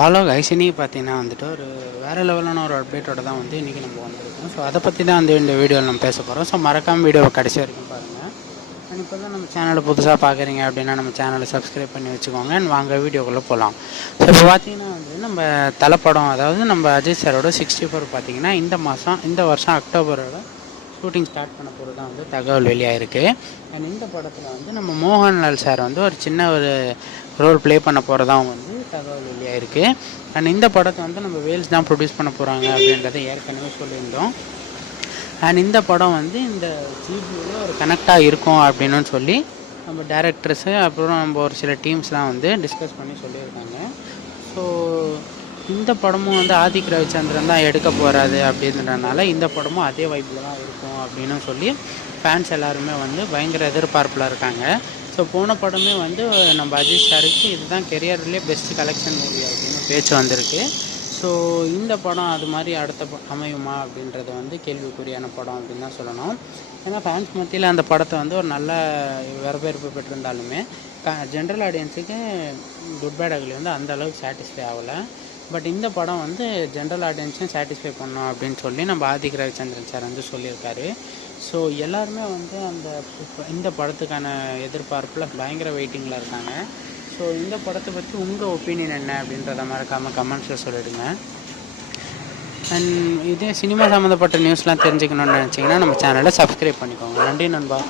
Hello guys பார்த்தீங்கன்னா வந்துட்டு ஒரு வேறு லெவலான ஒரு அப்டேட்டோட தான் வந்து இன்றைக்கி நம்ம வந்திருக்கோம். ஸோ அதை பற்றி தான் வந்து இந்த வீடியோவில் நம்ம பேச போகிறோம் ஸோ மறக்காம வீடியோவை கடைசி வரைக்கும் பாருங்கள் அண்ட் இப்போ தான் நம்ம சேனலை புதுசாக பார்க்குறீங்க அப்படின்னா நம்ம சேனலை சப்ஸ்கிரைப் பண்ணி வச்சுக்கோங்க. அண்ட் வாங்க வீடியோக்குள்ளே போகலாம் ஸோ இப்போ பார்த்தீங்கன்னா வந்து நம்ம தலைப்படம் அதாவது நம்ம அஜய் சாரோட சிக்ஸ்டி ஃபோர் பார்த்தீங்கன்னா இந்த மாதம் இந்த வருஷம் அக்டோபரோட ஷூட்டிங் ஸ்டார்ட் பண்ண போகிறது தான் வந்து தகவல் வெளியாகிருக்கு அண்ட் இந்த படத்தில் வந்து நம்ம மோகன்லால் சார் வந்து ஒரு சின்ன ஒரு ரோல் ப்ளே பண்ண போகிறதாவும் வந்து தகவல் வெளியாயிருக்கு அண்ட் இந்த படத்தை வந்து நம்ம வேல்ஸ் தான் ப்ரொடியூஸ் பண்ண போகிறாங்க அப்படின்றத ஏற்கனவே சொல்லியிருந்தோம். அண்ட் இந்த படம் வந்து இந்த ஜிபியில் ஒரு கனெக்டாக இருக்கும் அப்படின்னு சொல்லி நம்ம டேரக்டர்ஸு அப்புறம் நம்ம ஒரு சில டீம்ஸ்லாம் வந்து டிஸ்கஸ் பண்ணி சொல்லியிருக்காங்க. ஸோ இந்த படமும் வந்து ஆதிக் ரவிச்சந்திரன் தான் எடுக்க போகிறாரு அப்படின்றனால இந்த படமும் அதே வைப்பில் தான் இருக்கும் அப்படின்னு சொல்லி ஃபேன்ஸ் எல்லாருமே வந்து பயங்கர எதிர்பார்ப்பில் இருக்காங்க. ஸோ போன படமே வந்து நம்ம அஜித் சாருக்கு இதுதான் கெரியர்லேயே பெஸ்ட் கலெக்ஷன் மூவி அப்படின்னு பேச்சு வந்திருக்கு. ஸோ இந்த படம் அது மாதிரி அடுத்த அமையுமா அப்படின்றது வந்து கேள்விக்குறியான படம் அப்படின்னு தான் சொல்லணும். ஏன்னா ஃபேன்ஸ் மத்தியில் அந்த படத்தை வந்து ஒரு நல்ல வரவேற்பு பெற்றிருந்தாலுமே ஜென்ரல் ஆடியன்ஸுக்கு குட் பேட் அகலி வந்து அந்த அளவுக்கு சாட்டிஸ்ஃபை ஆகலை. பட் இந்த படம் வந்து ஜென்ரல் ஆடியன்ஸையும் சாட்டிஸ்ஃபை பண்ணும் அப்படின்னு சொல்லி நம்ம ஆதிக் ரவிச்சந்திரன் சார் வந்து சொல்லியிருக்காரு. ஸோ எல்லாருமே வந்து அந்த இந்த படத்துக்கான எதிர்பார்ப்பில் பயங்கர வெயிட்டிங்கில் இருக்காங்க. ஸோ இந்த படத்தை பற்றி உங்கள் ஒப்பீனியன் என்ன அப்படின்றத மறக்காமல் கமெண்ட்ஸில் சொல்லிடுங்க. அண்ட் இதே சினிமா சம்மந்தப்பட்ட நியூஸ்லாம் தெரிஞ்சுக்கணும்னு நினச்சிங்கன்னா நம்ம சேனலை சப்ஸ்கிரைப் பண்ணிக்கோங்க. நன்றி நண்பா.